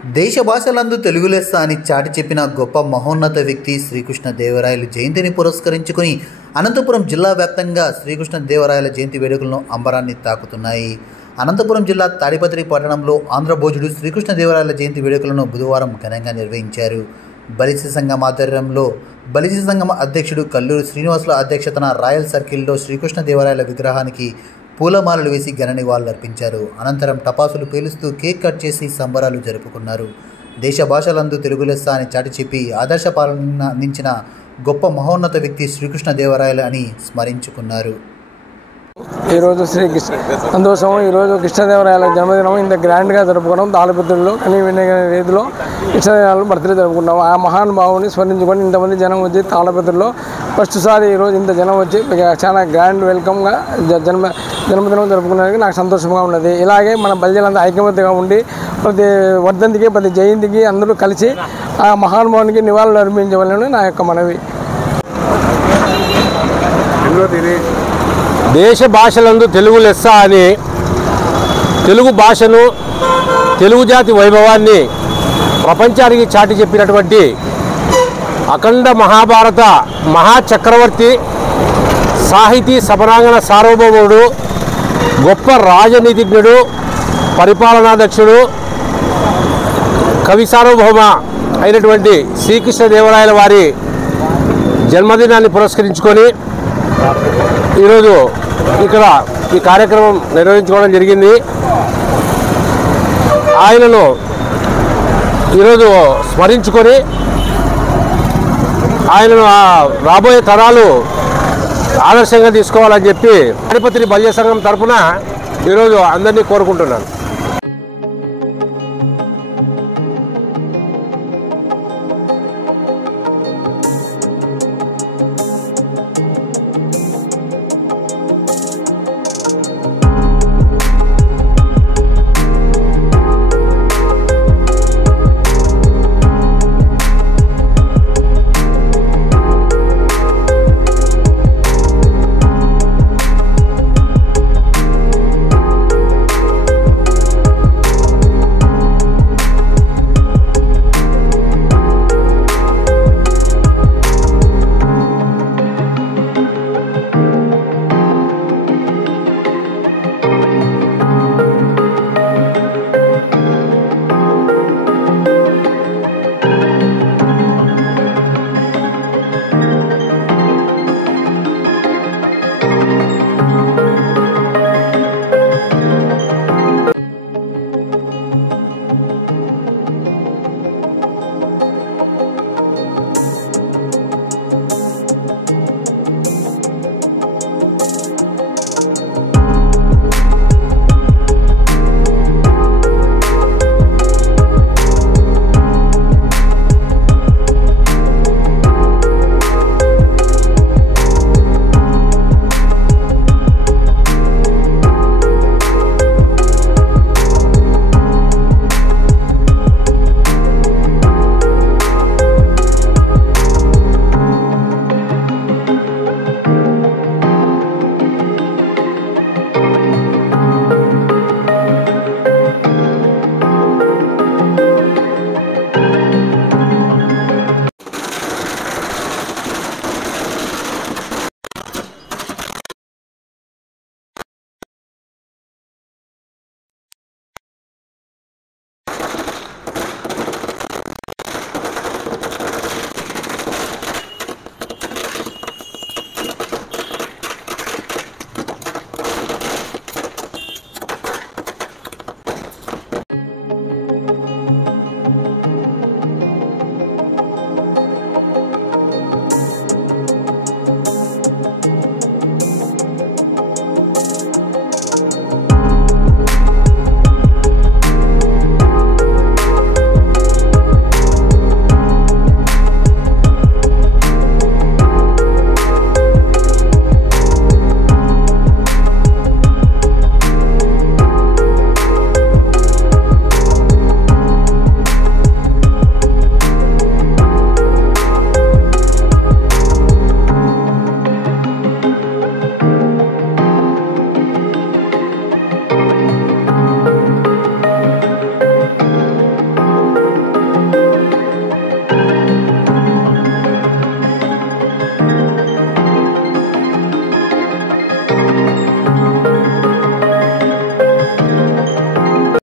దేశ భాషలందు తెలుగు లెస్స అని చాటి చెప్పిన గొప్ప మహోన్నత వ్యక్తి శ్రీకృష్ణదేవరాయల జయంతిని పురస్కరించుకుని అనంతపురం జిల్లా వ్యాప్తంగా శ్రీకృష్ణదేవరాయల జయంతి వేడుకలను అంబరాన్ని తాకుతున్నాయి. అనంతపురం జిల్లా తాడిపత్రి పట్టణంలో ఆంధ్రభోజుడు శ్రీకృష్ణదేవరాయల జయంతి వేడుకలను బుధవారం ఘనంగా నిర్వహించారు. బలిసి సంఘం ఆధ్వర్యంలో బలిసి సంఘం అధ్యక్షుడు కల్లూరు శ్రీనివాసుల అధ్యక్షతన రాయల్ సర్కిల్లో శ్రీకృష్ణదేవరాయల విగ్రహానికి పూలమాలలు వేసి ఘన నివాళులర్పించారు. అనంతరం టపాసులు పేలుస్తూ కేక్ కట్ చేసి సంబరాలు జరుపుకున్నారు. దేశ భాషలందు తెలుగు లెస్స అని చాటి చెప్పి ఆదర్శ పాలన అందించిన గొప్ప మహోన్నత వ్యక్తి శ్రీకృష్ణదేవరాయలు అని స్మరించుకున్నారు. ఈరోజు శ్రీకృష్ణ సంతోషం. ఈరోజు కృష్ణదేవరాయల జన్మదినం ఇంత గ్రాండ్గా జరుపుకోవడం, తాళపత్రుల్లో కనీ వినయ రీతిలో కృష్ణదేవరాయల బర్త్డే జరుపుకుంటాం. ఆ మహానుభావుని స్మరించుకొని ఇంతమంది జనం వచ్చి తాళపత్రుల్లో ఫస్ట్ సారి ఈరోజు ఇంత జనం వచ్చి చాలా గ్రాండ్ వెల్కమ్గా జన్మదినం జరుపుకునేందుకు నాకు సంతోషంగా ఉన్నది. ఇలాగే మన బలిజలంతా ఐకమత్యంగా ఉండి ప్రతి వర్ధంతికి ప్రతి జయంతికి అందరూ కలిసి ఆ మహానుభావునికి నివాళులు అర్పించవాలని నా యొక్క మనవి. దేశ భాషలందు తెలుగు లెస్స అని తెలుగు భాషను, తెలుగు జాతి వైభవాన్ని ప్రపంచానికి చాటి చెప్పినటువంటి అఖండ మహాభారత మహాచక్రవర్తి, సాహితీ సమరాంగణ సార్వభౌముడు, గొప్ప రాజనీతిజ్ఞుడు, పరిపాలనాధ్యక్షుడు, కవి సార్వభౌమ అయినటువంటి శ్రీకృష్ణదేవరాయల వారి జన్మదినాన్ని పురస్కరించుకొని ఈరోజు ఇక్కడ ఈ కార్యక్రమం నిర్వహించుకోవడం జరిగింది. ఆయనను ఈరోజు స్మరించుకొని ఆయనను రాబోయే తరాలు ఆదర్శంగా తీసుకోవాలని చెప్పి తాడిపత్రి బలిజ సంఘం తరఫున ఈరోజు అందరినీ కోరుకుంటున్నాను.